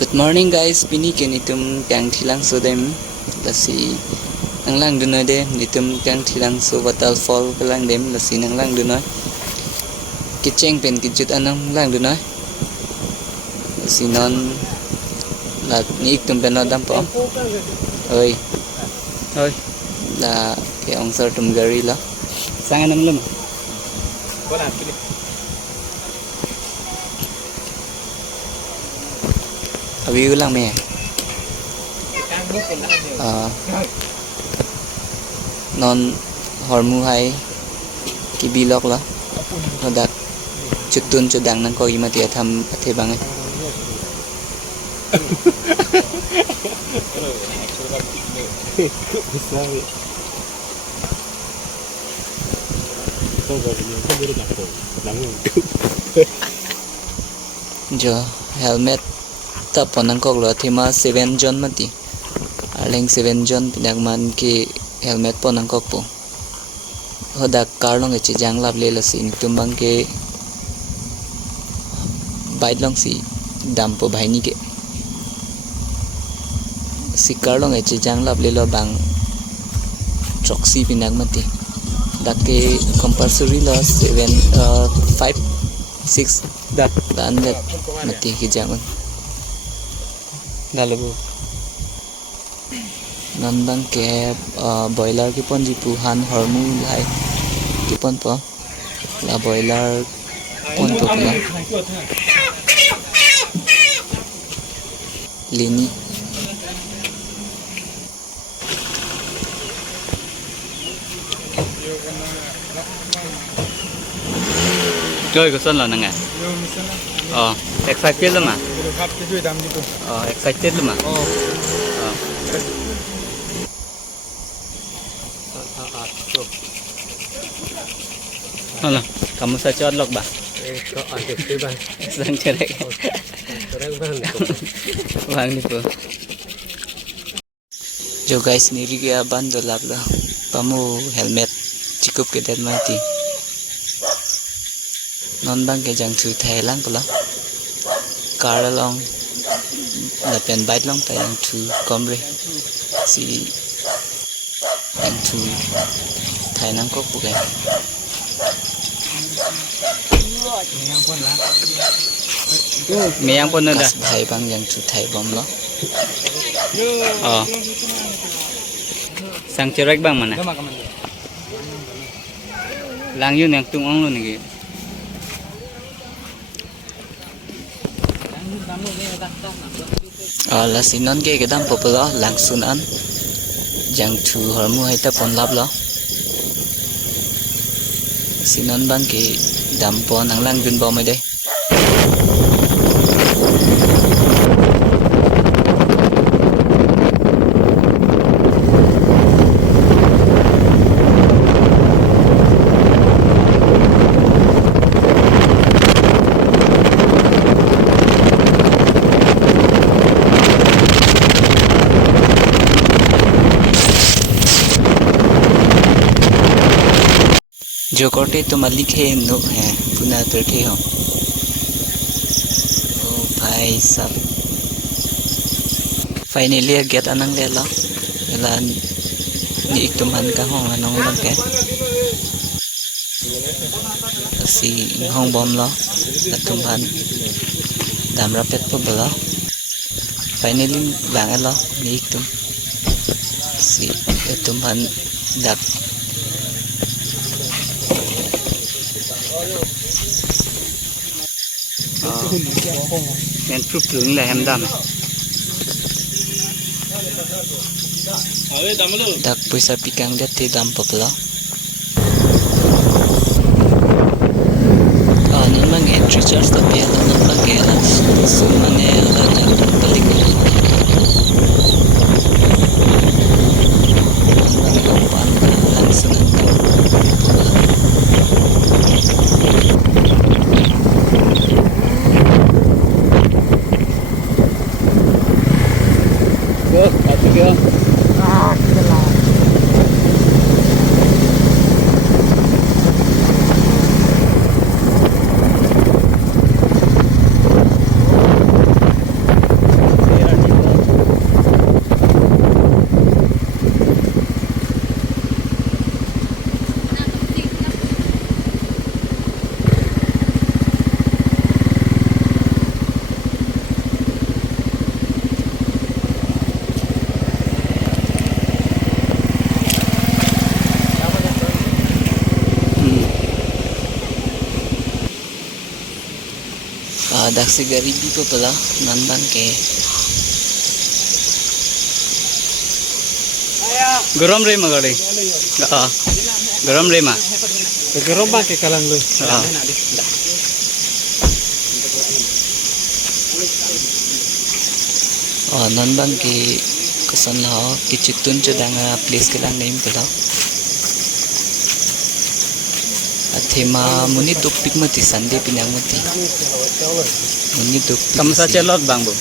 Good morning guys, pini ke nitum kang thilang so dem lasi nanglang dunoi de nitum kang thilang so waterfall kelang dem lasi nanglang dunoi kicheng pen kijut anang lang dunoi lasi non la ni tum pen odam po oi oi la ke ong sar tum gari la sang anam lum Abi ulang me. Non hormu hai ki bilok la. Nodak chutun chudang nang ko imati atham athe bangai. Jo helmet ta ponang kok lo thima 7 jon mati aleng 7 jon pinagman ki helmet ponang kok po hoda karlong echi jang lap le lasin tumbang ke bait long si dam po bhaini ke si karlong echi jang lap le lo bang choksi pinag mati dakke compulsory lo 7 5 6 dat dan dat mati ki jangan Galabu nandang ke boiler ki pon jipu han hormu lai ki pon po la boiler pon po la lini chơi có sân là nè excited lắm à excited lắm à Halo, kamu sa chot lok ba? Sang cerek. Bang ni po. Jo guys ni riga bando lab la. Pamu helmet cukup ke dan mati. Non bang ke jang chu thai lang pula. Car along la pen bite long ta yang chu komre. Si yang chu thai nang kok bukan. Meyang pun ada. Thai bang yang chu thai bom lo. Oh. Sang cerek bang mana? Lang yun yang tung ong lo nih. La sinon ke kedam popular lang sunan jang chu hormu hai ta pon lab lo sinon bang ke dam pon nang lang dun bom ai dei जो कोटे तो मलिक है नो है पुना बैठे हो ओ भाई साहब finally get अनंग ले लो ला ni iktuman ka hong anong lang ke si hong bom lo atumhan dam rapet po bala finally bang lo ni iktum si atumhan dak nên phút tướng là em đam dak puisa pikang dia ti dam popla ni mang entry charge ta pe la na ke la su mane la na balik langsung daksi garibi pa pala nan bangke गरम रे मगड़े गरम रे मा गरम बा के कलंग लो non bang ki kesan lo ki chitun chedang place ke lang name pala athema muni topik mati sande pinang mati muni topik kam sa chelot bang bo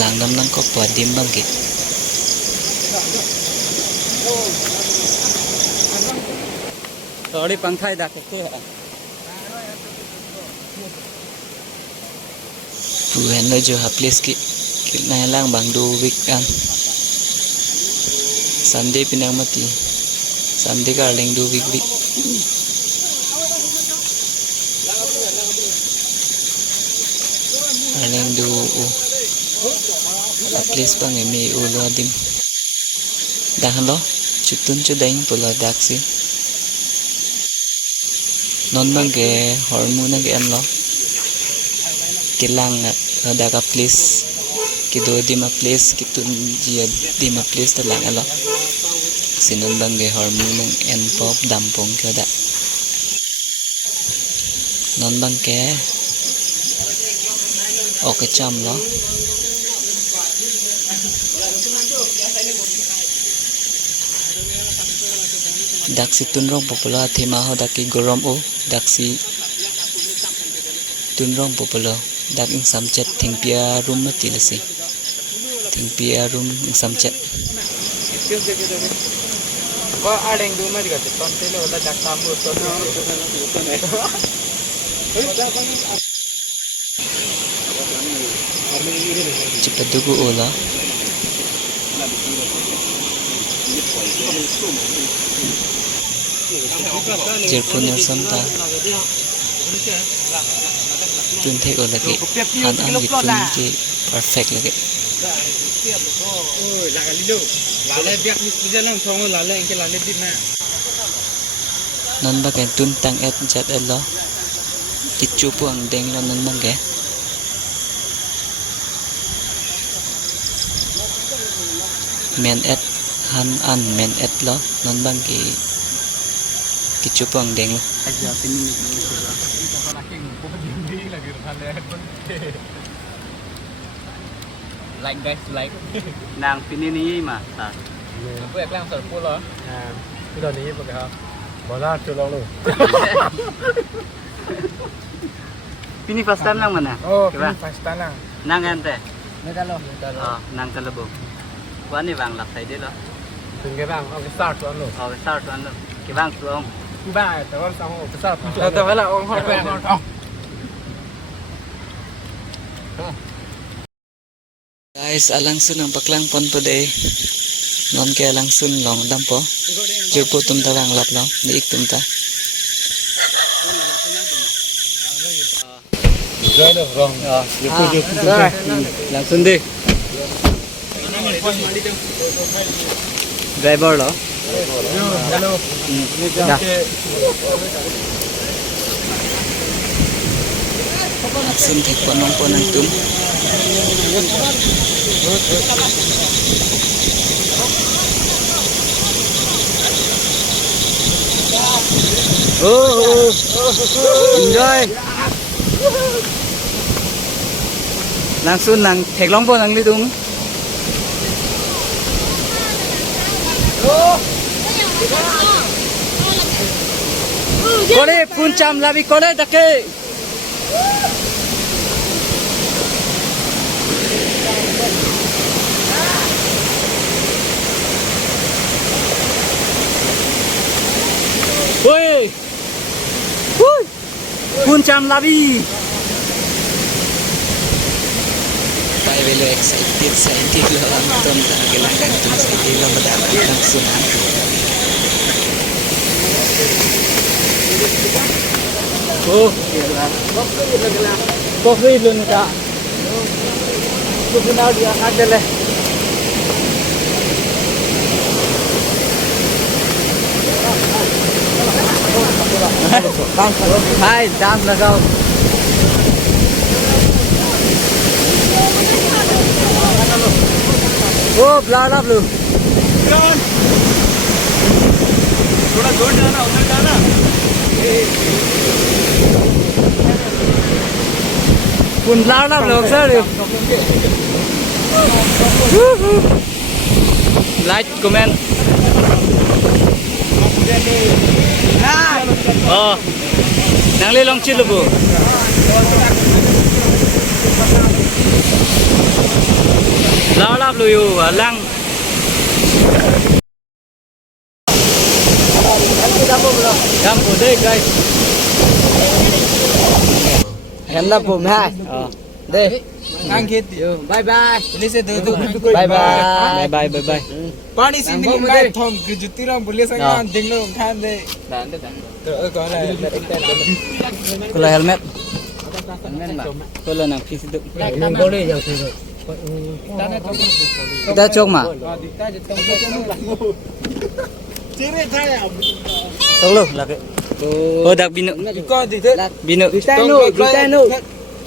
lang nam nang ko padim bang ki थोड़ी पंखा ही दाखते हैं tuhan lo jo haples ki na lang bang do week kan sunday pinang mati sunday ka leng do week leng do haples bang emi ulo adim dah lo chutun chudaing pulo daksi non bang ke hormone ke an lo kilang ada ka place kido di ma place kitun dia di ma place ta lang alo sinon bang ke hormone ng en pop dampong ke da non bang ke okay cham lo daksi tunrong popular thema ho daki gorom o daksi tunrong popular dak ing samchet thingpia room mati lasi thingpia room ing samchet ko adeng du ma diga ton tele oda dak tamu to cepat dugu ola Jerpuner santa tun thek ola ki han ang gitun ki perfect lagi non ba ken tun tang et chat elo kichu pu ang deng lo non mang ke men et han an men et lo non bang ki kichu pu ang deng lo like guys like nang pinini ma ta aku ek lang serpu lo cái đóนี้bác ha bỏ ra chưa lâu rồi pini first time lang mana oh pini first time lang nang ente Megalo nang kalabo wani bang lak sai de lo từng cái bang ông cái start của anh rồi cái start tuan lo ki bang tu ông baแต่ว่าxong ông cái startแต่ว่าlà ông hot bang ông guys alang sun ang paklang pon po de non ke alang sun long dam po jurpo tum ta bang lap lo ni ik tum ta rồi được rồi lang sun đi driver lo hello sun thek ponong ponang tum enjoy langsung nang thek long po nang litung kole puncam labi kole dake Woi, puncam labi. Tayo velo excited lo ang ton ta kailangan tum sa dilo madala langsung oh coffee lun ka coffee na dia adele Hai, dance लगाओ. वो blood up लो. थोड़ा दूर जाना उधर जाना Pun blood up लो sir. Like, comment. Oh, nang lelong chill bu. Loud up lu lang. Campo deh guys. Em là bùm hai. Đây. ngang खेत Bye bye. Police से दो Bye bye. Bye bye bye bye. पानी से नहीं मैं थम कि जुती रंग पुलिस Ờ. का देख लो खान दे तो कौन है Kula helmet. Kula nang pisi tu. Kita cok ma. चेहरे था यार Tolong lu lagi. Oh dak binu. कौन दी थे Binu. Kita nu.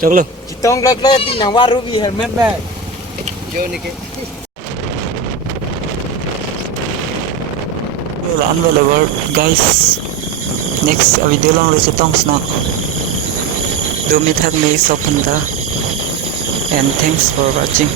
Cok lu. चितोंग लग ले तीन नवार रूबी हेलमेट में जो निके Unavailable guys. Next video lang ulit sa tongs na. Dumitag ni Sopanda. And thanks for watching.